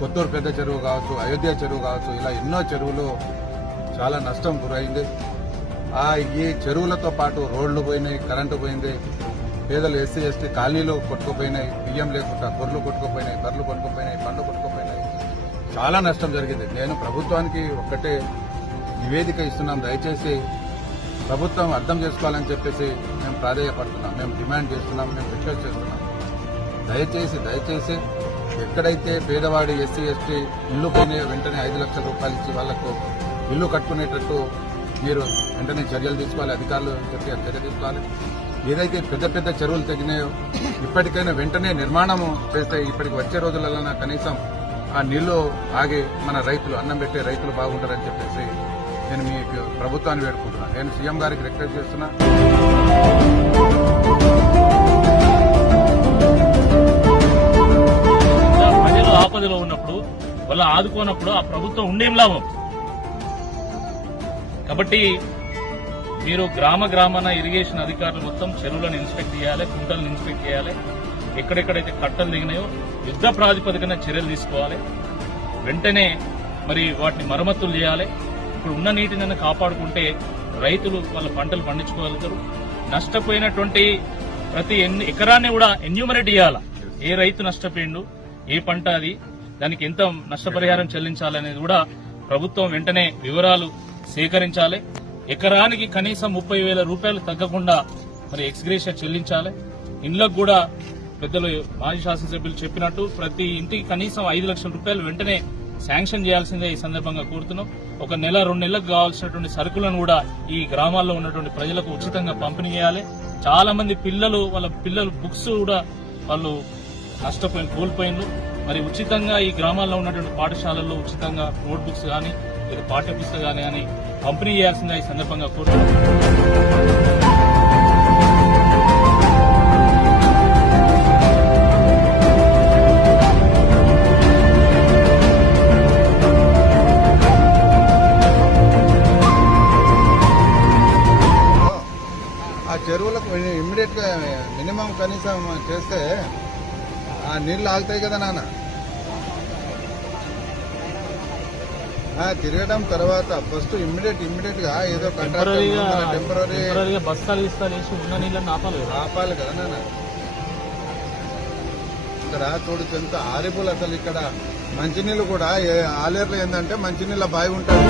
కొత్తూరు పెద్ద చెరువు కావచ్చు అయోధ్య చెరువు కావచ్చు ఇలా ఎన్నో చెరువులు చాలా నష్టం గురైంది. ఆ ఈ చెరువులతో పాటు రోడ్లు పోయినాయి కరెంటు పోయింది పేదలు ఎస్సీ ఎస్టీ ఖాళీలు కొట్టుకుపోయినాయి బియ్యం లేకుండా గొర్రెలు కొట్టుకుపోయినాయి బర్రెలు కొట్టుకుపోయినాయి పండ్లు కొట్టుకుపోయినాయి. చాలా నష్టం జరిగింది. నేను ప్రభుత్వానికి ఒక్కటే నివేదిక ఇస్తున్నాం దయచేసి ప్రభుత్వం అర్థం చేసుకోవాలని చెప్పేసి మేము ప్రాధేయపడుతున్నాం. మేము డిమాండ్ చేస్తున్నాం మేము రిక్వెస్ట్ చేస్తున్నాం. దయచేసి దయచేసి ఎక్కడైతే పేదవాడి ఎస్సీ ఎస్టీ ఇల్లు పోయినాయో వెంటనే ఐదు లక్షల రూపాయలు ఇచ్చి వాళ్ళకు ఇల్లు కట్టుకునేటట్టు మీరు వెంటనే చర్యలు తీసుకోవాలి అధికారులు చెప్పి చర్య తీసుకోవాలి ఏదైతే పెద్ద పెద్ద చెరువులు తగినాయో ఇప్పటికైనా వెంటనే నిర్మాణం చేస్తే ఇప్పటికి వచ్చే రోజులలో కనీసం ఆ నీళ్ళు ఆగి మన రైతులు అన్నం పెట్టే రైతులు బాగుంటారని చెప్పేసి నేను మీకు ప్రభుత్వాన్ని వేడుకుంటున్నాను. నేను సీఎం గారికి రిక్వెస్ట్ చేస్తున్నా. ఆదుకోనప్పుడు ఆ ప్రభుత్వం ఉండేం లాభం. కాబట్టి మీరు గ్రామ గ్రామాన ఇరిగేషన్ అధికారులు మొత్తం చెరువులను ఇన్స్పెక్ట్ చేయాలి కుంటలను ఇన్స్పెక్ట్ చేయాలి. ఎక్కడెక్కడైతే కట్టలు దిగినాయో యుద్ధ ప్రాతిపదికన చర్యలు తీసుకోవాలి. వెంటనే మరి వాటిని మరమ్మతులు చేయాలి. ఇప్పుడు ఉన్న నీటిని కాపాడుకుంటే రైతులు వాళ్ళ పంటలు పండించుకోగలుగుతారు. నష్టపోయినటువంటి ప్రతి ఎన్ని ఎకరాన్ని కూడా ఎన్యూమరేట్ చేయాలా? ఏ రైతు నష్టపోయిండు? ఏ పంట అది? దానికి ఎంత నష్టపరిహారం చెల్లించాలనేది కూడా ప్రభుత్వం వెంటనే వివరాలు సేకరించాలి. ఎకరానికి కనీసం ముప్పై వేల రూపాయలు తగ్గకుండా మరి ఎక్స్గ్రేషియా చెల్లించాలి. ఇండ్లకు కూడా పెద్దలు మాజీ శాసనసభ్యులు చెప్పినట్టు ప్రతి ఇంటికి కనీసం ఐదు లక్షల రూపాయలు వెంటనే శాంక్షన్ చేయాల్సిందే ఈ సందర్భంగా కోరుతున్నాం. ఒక నెల రెండు నెలలకు కావాల్సినటువంటి సరుకులను కూడా ఈ గ్రామాల్లో ఉన్నటువంటి ప్రజలకు ఉచితంగా పంపిణీ చేయాలి. చాలా మంది పిల్లలు వాళ్ళ పిల్లలు బుక్స్ కూడా వాళ్ళు నష్టపోయిన కోల్పోయిండ్రు మరి ఉచితంగా ఈ గ్రామాల్లో ఉన్నటువంటి పాఠశాలల్లో ఉచితంగా నోట్ బుక్స్ కానీ లేదా పాఠ్య పుస్తకాలు కానీ పంపిణీ చేయాల్సిందే ఈ సందర్భంగా కోరుతున్నాం ఆ చెరువులకు ఇమ్మీడియట్గా మినిమం కనీసం చేస్తే ఆ నీళ్ళు ఆగుతాయి కదా నాన్న. ఆ, తిరగడం తర్వాత ఫస్ట్ ఇమ్మీడియట్ ఇమ్మీడియట్గా ఏదో టెంపరీ టెంపరీగా బస్తాలు ఇస్తాను వేసి ఉన్న నీళ్ళని ఆపాలి కదా. ఆపాలి కదా నాన్న. ఇక్కడ చూడు ఎంత ఆరిపులు అసలు ఇక్కడ. మంచినీళ్ళు కూడా ఆలేరులో ఏంటంటే మంచినీళ్ళ బావి ఉంటుంది.